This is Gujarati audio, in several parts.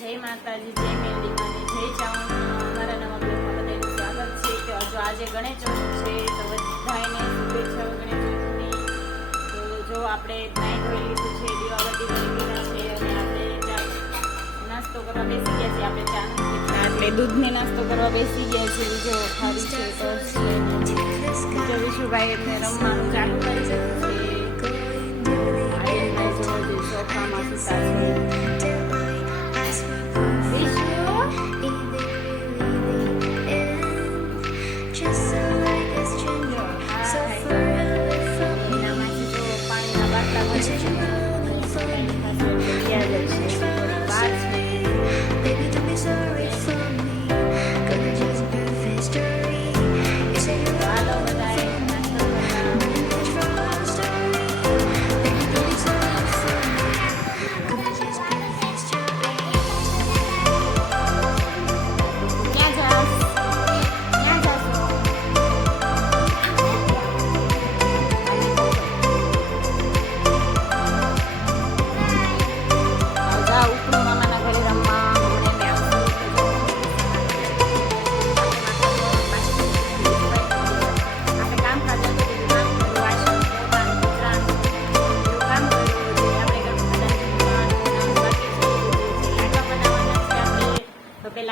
જય માતાજી, જય મેલડી માની, જય ચાવણ. અમારા નવા બ્લોગમાં બધાનું સ્વાગત છે. તો જો આજે ગણેશ ચોથ છે, તો બધાને શુભેચ્છાઓ ગણેશ ચોથની. તો જો આપણે નાઈ ધોઈ લીધું છે, દીવાબત્તી કરી લીધા છે અને આપણે નાસ્તો કરવા બેસી ગયા છીએ. આપણે ચા એટલે દૂધને નાસ્તો કરવા બેસી ગયા છીએ. જો ખારી છે તો વિશુભાઈ એમને રમવાનું ચાલુ કરી દીધું છે. સોફામાં સુતા છે.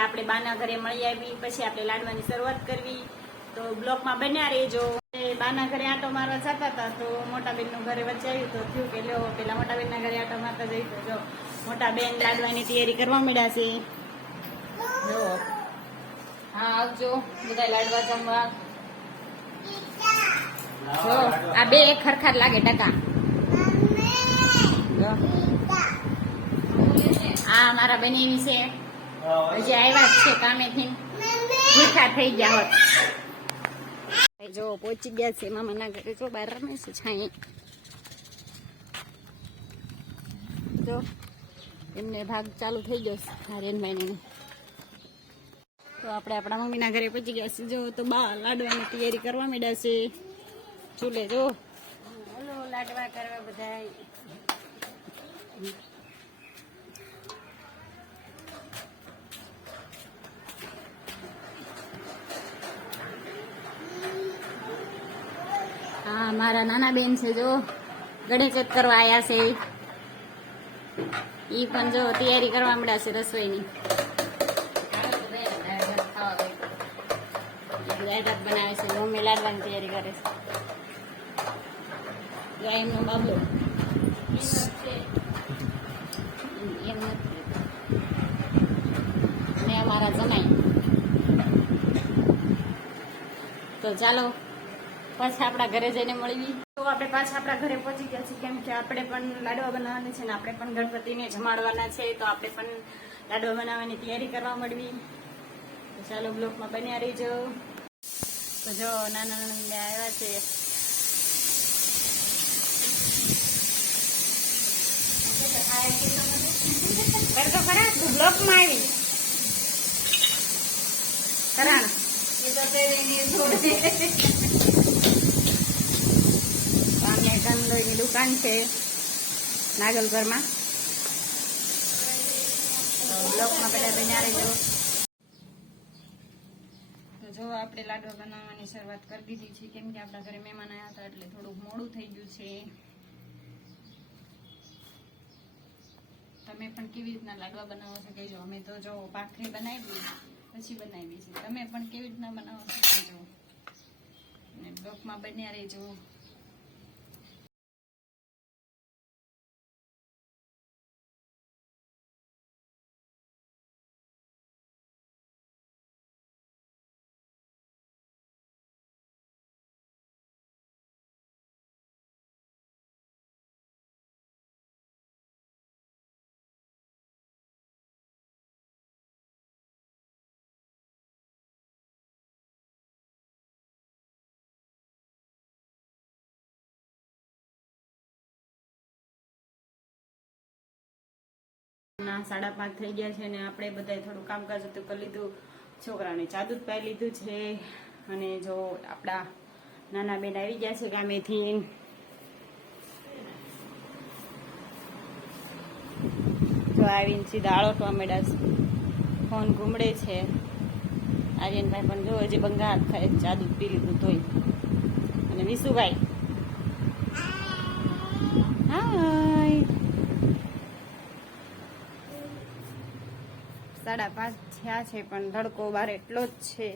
આપણે બાના ઘરે મળી આવી, પછી આપણે લાડવાની શરૂઆત કરવી. તો બ્લોકમાં બન્યા રહેજો. બાના ઘરે આંટો મારવા જતા હતા તો મોટા બેનનું ઘરે વચ્ચે આવ્યું તો થયું કે લ્યો પેલા મોટા બેનના ઘરે આંટો મારતા જઈ. તો જો મોટા બેન લાડવાની તૈયારી કરવા મળ્યા છે. જો હા આવજો બધા લાડવા જમવા. જો આ બે એક ખરખાર લાગે ટકા. આ મારા બની છે, હજી આવ્યા જ છે કામેથી, ભૂખા થઈ ગયા હોત. જો પહોંચી ગયા છે મામાના ઘરે. જો બહાર રમે છે છાંય. જો એમને ભાગ ચાલુ થઈ ગયો છે હારેનભાઈને. તો આપણે આપણા મમ્મીના ઘરે પહોંચી ગયા છે. જો તો બા લાડવાની તૈયારી કરવા માંડ્યા છે ચૂલે. જો ઓલો લાડવા કરવા બધા. હા મારા નાના બેન છે, જો ગણેશ ચોથ કરવા આવ્યા છે. ઈ પણ જો તૈયારી કરવા મળ્યા છે રસોઈની. દાળ બનાવે છે, મમ્મી લાડવાની તૈયારી કરે છે. ગાય એમનો બાબલો એમ ને અમારા જમાઈ. તો ચાલો પાછા આપણા ઘરે જઈને મળવી. તો આપણે પાછા આપણા ઘરે પહોંચી ગયા છીએ, કેમ કે આપણે પણ લાડવા બનાવવાના છે ને આપણે પણ ગણપતિને જમાડવાના છે. તો આપણે પણ લાડવા બનાવવાની તૈયારી કરવા મળવી. તો ચાલો બ્લોકમાં બન્યા રહીજો. તો જો નાના નાના આવ્યા છે. તો ખરા તું બ્લોકમાં આવી કરાણ કંદોઈની દુકાન છે નાગલગરમાં. બ્લોકમાં પેલા બન્યા રહેજો. તો જો આપણે લાડવા બનાવવાની શરૂઆત કરી દીધી છે, કેમ કે આપણા ઘરે મહેમાન આવ્યા હતા એટલે થોડુંક મોડું થઈ ગયું છે. તમે પણ કેવી રીતના લાડવા બનાવો છો કહેજો. અમે તો જો ભાખરી બનાવી પછી બનાવી છે. તમે પણ કેવી રીતના બનાવો છો કહેજો અને બ્લોકમાં બન્યા રહેજો. ના 5:30 થઈ ગયા છે અને આપણે બધાએ થોડું કામકાજ હતું કરી લીધું. છોકરાને ચા દૂધ પાઈ લીધું છે અને જો આપણા નાના બેન આવી ગયા છે ગામેથી. જો આવીને સીધા આળોટવા મળ્યા છે. ફોન ઘૂમડે છે. આર્યનભાઈ પણ જો હજી બંગાળ ખાય, જાદુ પી લીધું તોય. અને વિશુભાઈ હાય 5:30 થયા છે પણ તડકો બહાર એટલો જ છે.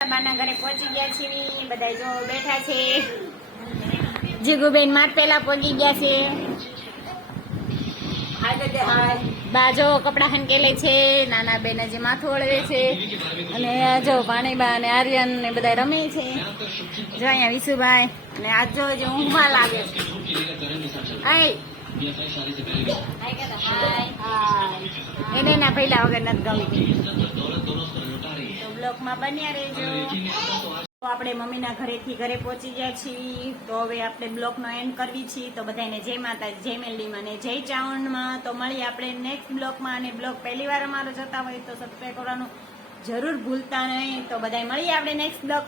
બાના ઘરે પહોંચી ગયા છીએ. બધા જો બેઠા છે. જીગુબેન માર પેલા પહોંચી ગયા છે. બા જો કપડા હંકેલે છે. નાના બેન હજી માથું ઓળવે છે. અને જો પાણીબા અને આર્યન ને બધા રમે છે. જો અહીંયા વિશુભાઈ અને આજ જો હજી ઊંઘવા લાગે છે. એને ના પહેલા વગર નથી ગમતી. તો બ્લોકમાં બન્યા રહેજો. તો આપણે મમ્મીના ઘરેથી ઘરે પહોંચી ગયા છીએ. તો હવે આપણે બ્લોકનો એન્ડ કરવી છીએ. તો બધાને જય માતાજી, જય મેલડીમાં અને જય ચાવણમાં. તો મળીએ આપણે નેક્સ્ટ બ્લોકમાં. અને બ્લોક પહેલી વાર અમારો જતા હોય તો સબસ્ક્રાઈબ કરવાનું જરૂર ભૂલતા નહીં. તો બધાય મળીએ આપણે નેક્સ્ટ બ્લોક.